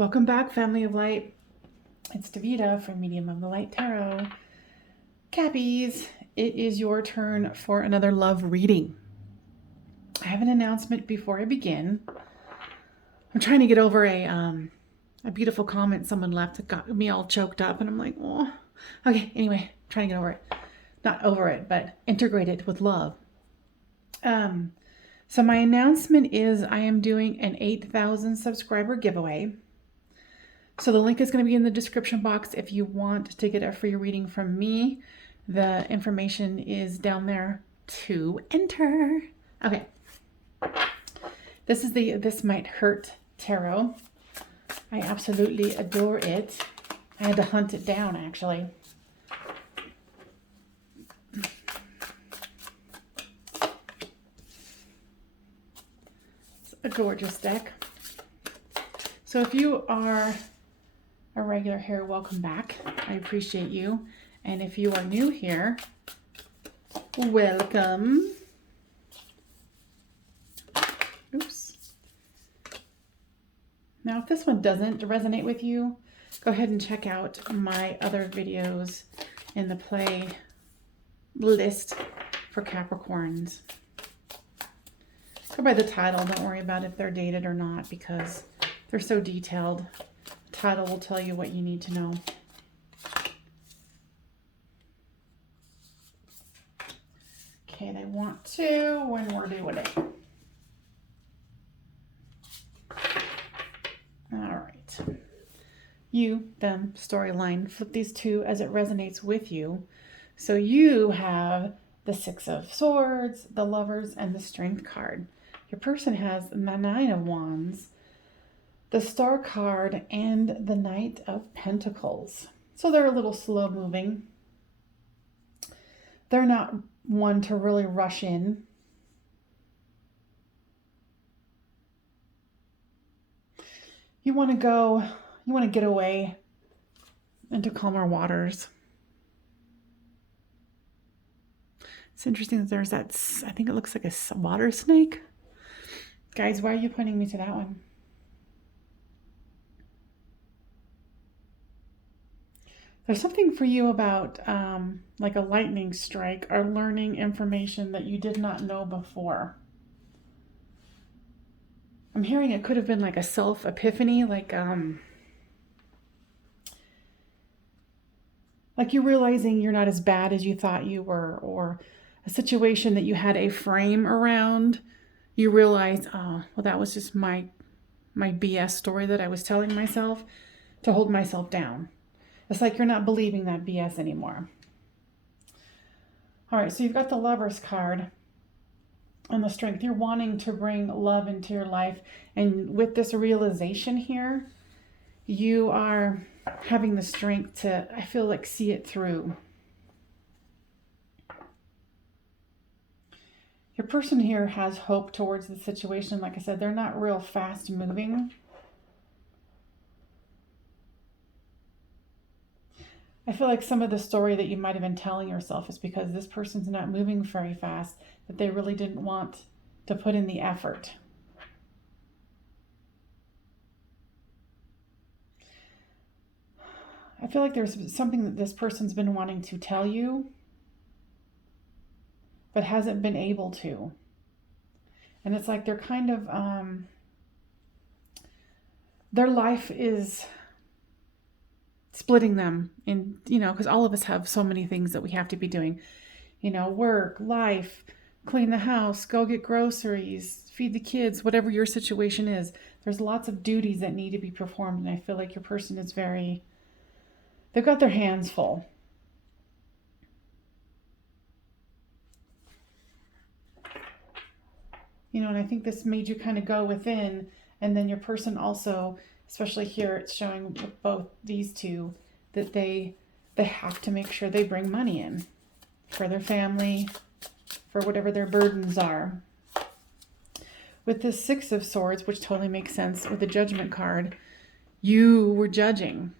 Welcome back, family of light. It's Davida from Medium of the Light Tarot. Cappies, it is your turn for another love reading. I have an announcement before I begin. I'm trying to get over a beautiful comment someone left that got me all choked up, and I'm like, oh, okay. Anyway, trying to get over it. Not over it, but integrate it with love. So my announcement is I am doing an 8,000 subscriber giveaway. So the link is going to be in the description box if you want to get a free reading from me. The information is down there to enter. Okay. This is the This Might Hurt Tarot. I absolutely adore it. I had to hunt it down, actually. It's a gorgeous deck. So if you are a regular here, welcome back. I appreciate you. And if you are new here, welcome. Oops. Now, if this one doesn't resonate with you, go ahead and check out my other videos in the play list for Capricorns. Go by the title. Don't worry about if they're dated or not, because they're so detailed. Title will tell you what you need to know. Okay, they want to when we're doing it. All right. You, them, storyline. Flip these two as it resonates with you. So you have the Six of Swords, the Lovers, and the Strength card. Your person has the Nine of Wands, the Star card, and the Knight of Pentacles. So they're a little slow moving. They're not one to really rush in. You want to get away into calmer waters. It's interesting that there's that, I think it looks like a water snake. Guys, why are you pointing me to that one? There's something for you about like a lightning strike or learning information that you did not know before. I'm hearing it could have been like a self-epiphany, like you realizing you're not as bad as you thought you were, or a situation that you had a frame around. You realize, oh, well, that was just my BS story that I was telling myself to hold myself down. It's like you're not believing that BS anymore. All right, so you've got the Lover's card and the Strength. You're wanting to bring love into your life. And with this realization here, you are having the strength to, I feel like, see it through. Your person here has hope towards the situation. Like I said, they're not real fast moving. I feel like some of the story that you might have been telling yourself is because this person's not moving very fast, that they really didn't want to put in the effort. I feel like there's something that this person's been wanting to tell you, but hasn't been able to. And it's like they're kind of, their life is splitting them in, because all of us have so many things that we have to be doing, work, life, clean the house, go get groceries, feed the kids, whatever your situation is. There's lots of duties that need to be performed. And I feel like your person is they've got their hands full. And I think this made you kind of go within, and then your person also, especially here, it's showing with both these two that they have to make sure they bring money in for their family, for whatever their burdens are. With the Six of Swords, which totally makes sense with the Judgment card, you were judging.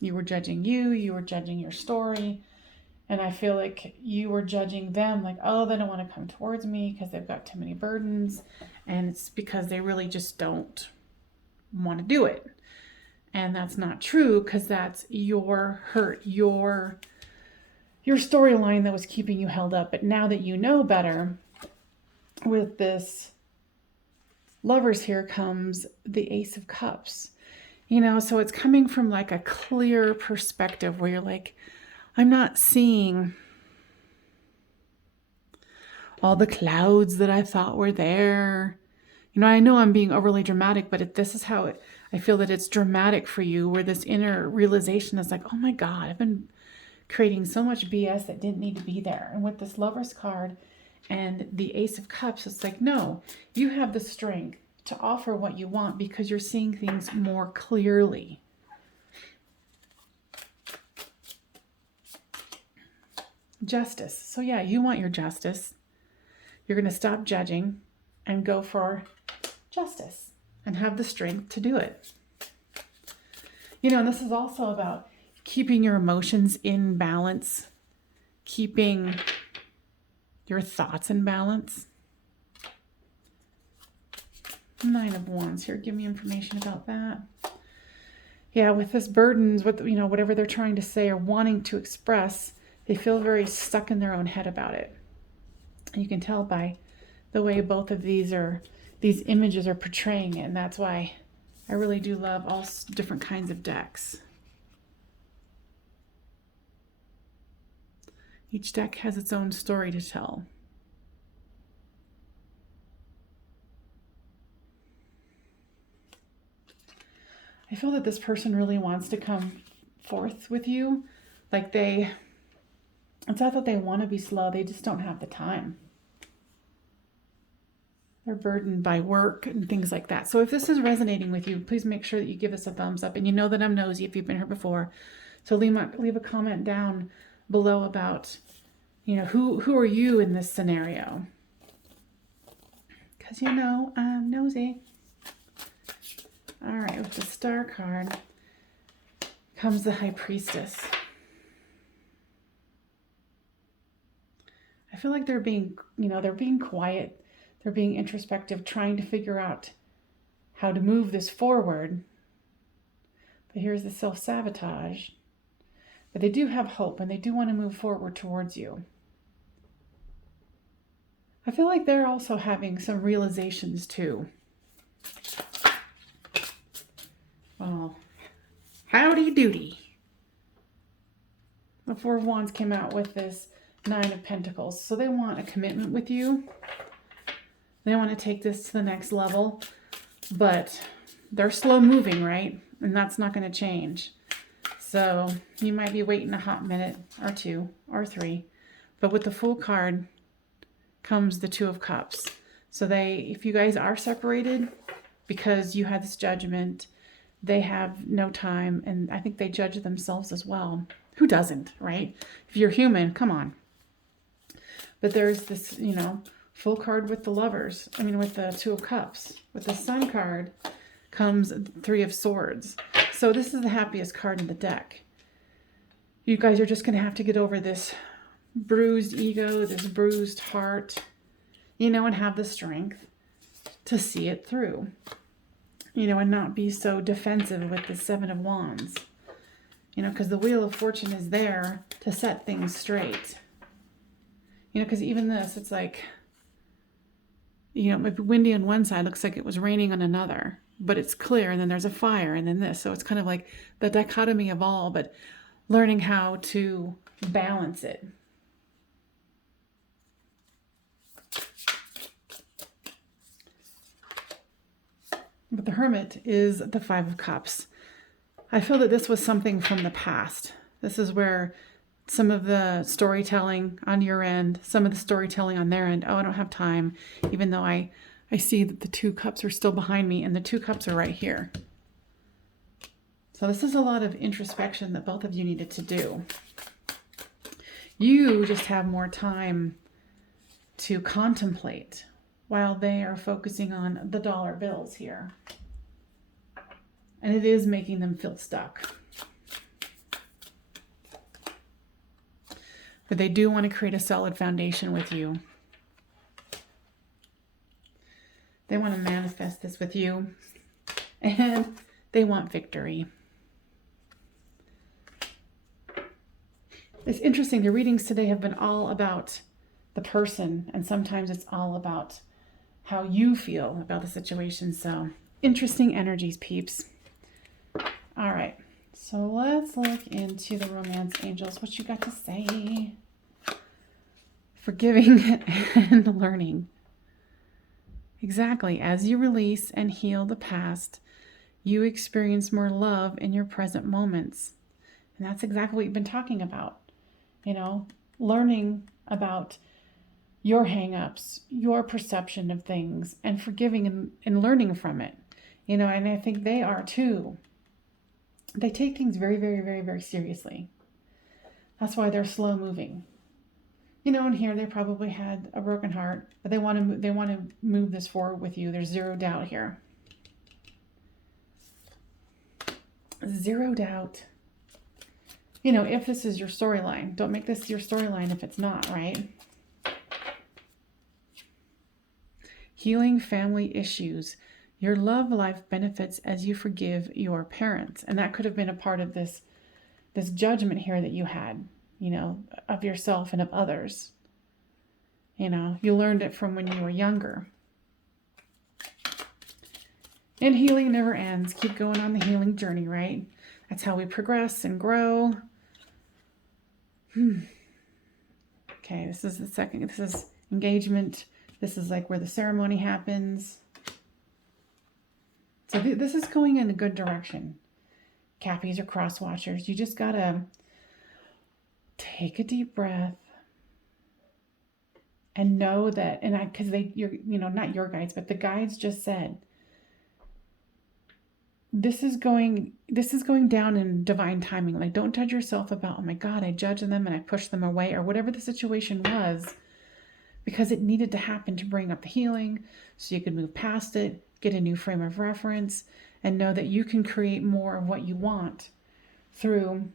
You were judging you were judging your story. And I feel like you were judging them, like, oh, they don't want to come towards me because they've got too many burdens. And it's because they really just don't want to do it. And that's not true, because that's your hurt, your storyline that was keeping you held up. But now that you know better, with this Lovers here comes the Ace of Cups. So it's coming from like a clear perspective where you're like, I'm not seeing all the clouds that I thought were there. I know I'm being overly dramatic, but this is how I feel that it's dramatic for you, where this inner realization is like, oh my God, I've been creating so much BS that didn't need to be there. And with this Lovers card and the Ace of Cups, it's like, no, you have the strength to offer what you want because you're seeing things more clearly. Justice. So yeah, you want your justice. You're going to stop judging and go for justice and have the strength to do it. And this is also about keeping your emotions in balance, keeping your thoughts in balance. 9 of Wands here. Give me information about that. Yeah, with this burdens, with whatever they're trying to say or wanting to express, they feel very stuck in their own head about it. And you can tell by the way both of these images are portraying it, and that's why I really do love all different kinds of decks. Each deck has its own story to tell. I feel that this person really wants to come forth with you. Like it's not that they want to be slow, they just don't have the time. They're burdened by work and things like that. So if this is resonating with you, please make sure that you give us a thumbs up. And you know that I'm nosy if you've been here before. So leave a comment down below about, who are you in this scenario? Because I'm nosy. All right, with the Star card comes the High Priestess. I feel like they're being quiet. They're being introspective, trying to figure out how to move this forward. But here's the self-sabotage. But they do have hope, and they do want to move forward towards you. I feel like they're also having some realizations too. Well, howdy doody. The 4 of Wands came out with this 9 of Pentacles. So they want a commitment with you. They want to take this to the next level. But they're slow moving, right? And that's not going to change. So you might be waiting a hot minute or 2 or 3. But with the Fool card comes the 2 of Cups. So if you guys are separated because you had this judgment, they have no time, and I think they judge themselves as well. Who doesn't, right? If you're human, come on. But there's this, Full card with the Lovers. With the 2 of Cups. With the Sun card comes 3 of Swords. So this is the happiest card in the deck. You guys are just going to have to get over this bruised ego, this bruised heart, and have the strength to see it through. And not be so defensive with the 7 of Wands. Because the Wheel of Fortune is there to set things straight. Because even this, it's like, maybe windy on one side, looks like it was raining on another. But it's clear, and then there's a fire, and then this. So it's kind of like the dichotomy of all, but learning how to balance it. But the Hermit is the 5 of Cups. I feel that this was something from the past. This is where some of the storytelling on your end, some of the storytelling on their end. Oh, I don't have time, even though I see that the 2 cups are still behind me and the 2 cups are right here. So this is a lot of introspection that both of you needed to do. You just have more time to contemplate while they are focusing on the dollar bills here. And it is making them feel stuck. But they do want to create a solid foundation with you. They want to manifest this with you. and they want victory. It's interesting. The readings today have been all about the person, and sometimes it's all about how you feel about the situation. So interesting energies, peeps. All right, so let's look into the romance angels. What you got to say? Forgiving and learning. Exactly. As you release and heal the past, you experience more love in your present moments. And that's exactly what you've been talking about. You know, learning about your hang-ups, your perception of things, and forgiving and learning from it. You know, and I think they are too. They take things very, very, very, very seriously. That's why they're slow moving. You know, in here they probably had a broken heart, but they want to move this forward with you. There's zero doubt here. Zero doubt. You know, if this is your storyline, don't make this your storyline if it's not, right? Healing family issues. Your love life benefits as you forgive your parents. And that could have been a part of this judgment here that you had, you know, of yourself and of others. You know, you learned it from when you were younger. And healing never ends. Keep going on the healing journey, right? That's how we progress and grow. Okay, this is the second. This is engagement. This is like where the ceremony happens. So this is going in a good direction. Cappies or cross watchers, you just gotta take a deep breath and know that, and because you're, you know, not your guides, but the guides just said, this is going down in divine timing. Like, don't judge yourself about, oh my God, I judged them and I pushed them away, or whatever the situation was, because it needed to happen to bring up the healing so you could move past it, get a new frame of reference, and know that you can create more of what you want through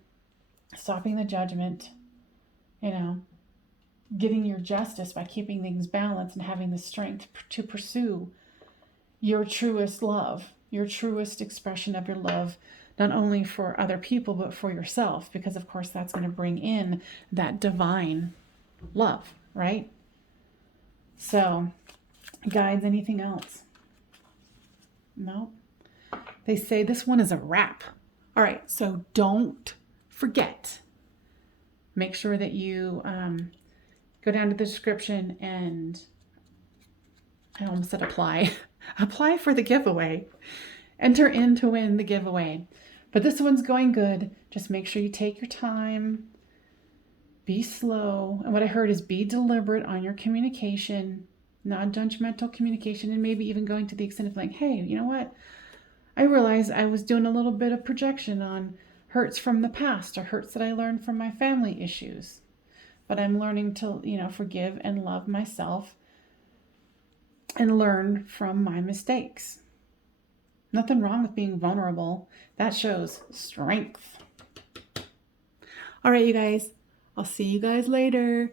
stopping the judgment, you know, getting your justice by keeping things balanced and having the strength to pursue your truest love, your truest expression of your love, not only for other people, but for yourself, because of course that's going to bring in that divine love, right? So, guides, anything else? No? They say this one is a wrap. All right, so don't forget. Make sure that you go down to the description and, I almost said apply. Apply for the giveaway. Enter in to win the giveaway. But this one's going good. Just make sure you take your time. Be slow. And what I heard is be deliberate on your communication, non-judgmental communication, and maybe even going to the extent of like, hey, you know what? I realized I was doing a little bit of projection on hurts from the past or hurts that I learned from my family issues. But I'm learning to, you know, forgive and love myself and learn from my mistakes. Nothing wrong with being vulnerable. That shows strength. All right, you guys. I'll see you guys later.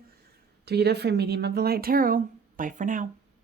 Dvita for Medium of the Light Tarot. Bye for now.